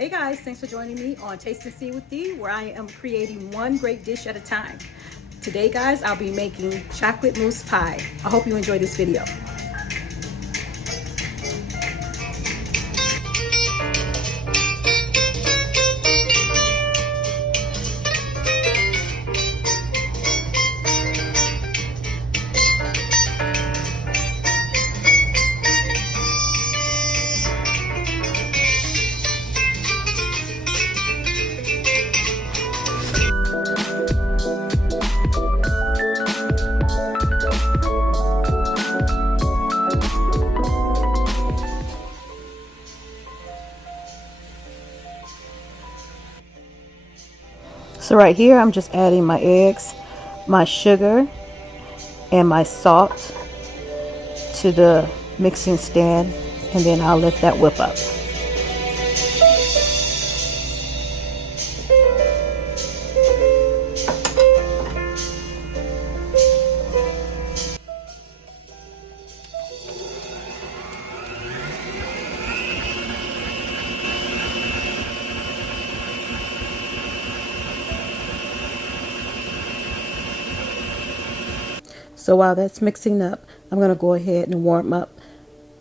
Hey guys, thanks for joining me on Taste and See with Dee, where I am creating one great dish at a time. Today guys, I'll be making chocolate mousse pie. I hope you enjoy this video. So right here, I'm just adding my eggs, my sugar, and my salt to the mixing stand, and then I'll let that whip up. So while that's mixing up, I'm going to go ahead and warm up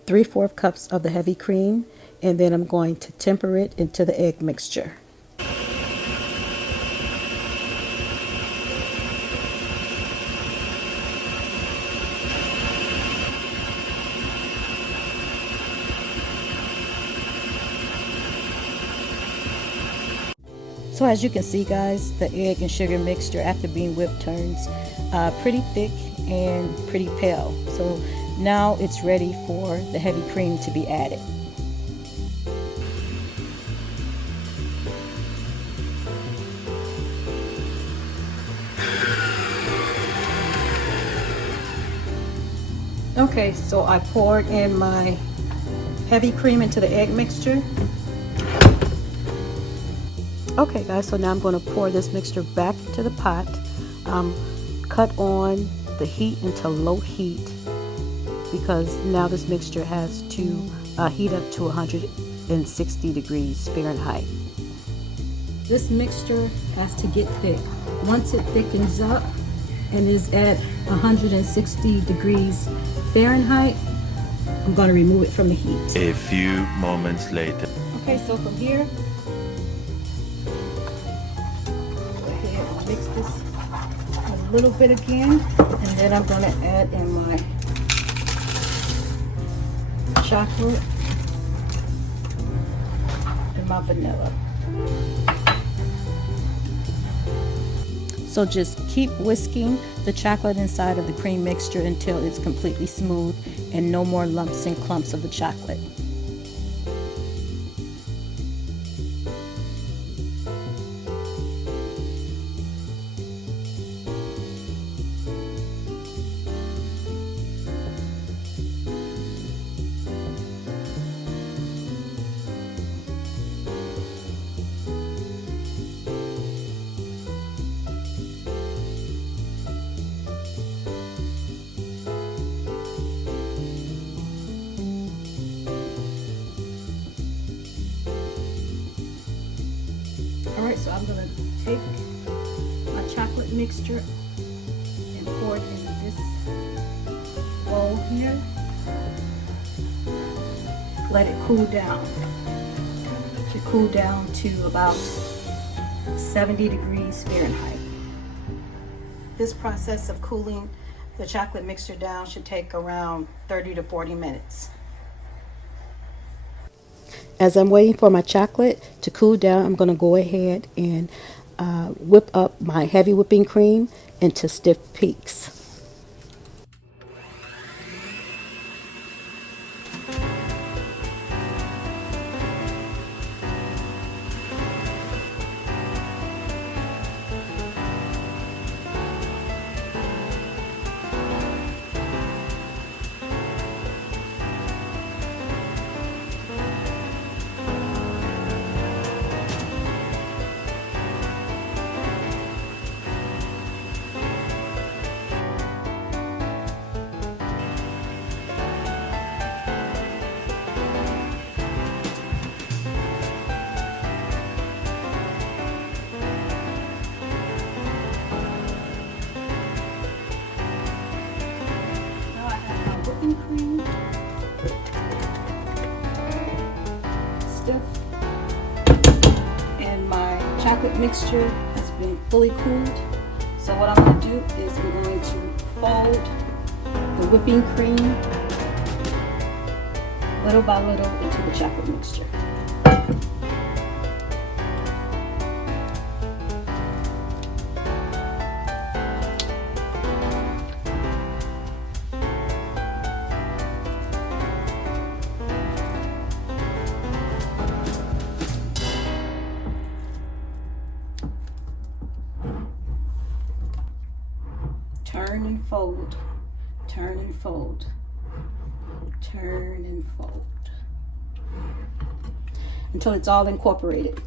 3/4 cups of the heavy cream, and then I'm going to temper it into the egg mixture. So as you can see guys, the egg and sugar mixture after being whipped turns pretty thick and pretty pale. So now it's ready for the heavy cream to be added. Okay, so I poured in my heavy cream into the egg mixture. Okay guys, so now I'm going to pour this mixture back into the pot. Cut on the heat into low heat because now this mixture has to heat up to 160 degrees Fahrenheit. This mixture has to get thick. Once it thickens up and is at 160 degrees Fahrenheit, I'm going to remove it from the heat. A few moments later. Okay, so from here, mix this a little bit again, and then I'm going to add in my chocolate and my vanilla. So just keep whisking the chocolate inside of the cream mixture until it's completely smooth and no more lumps and clumps of the chocolate. Alright, so I'm going to take my chocolate mixture and pour it into this bowl here. Let it cool down. It should cool down to about 70 degrees Fahrenheit. This process of cooling the chocolate mixture down should take around 30 to 40 minutes. As I'm waiting for my chocolate to cool down, I'm going to go ahead and whip up my heavy whipping cream into stiff peaks. and my chocolate mixture has been fully cooled. So what I'm going to do is I'm going to fold the whipping cream little by little into the chocolate mixture. Turn and fold, turn and fold, turn and fold until it's all incorporated.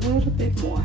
A little bit more.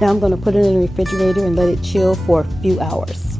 Now I'm going to put it in the refrigerator and let it chill for a few hours.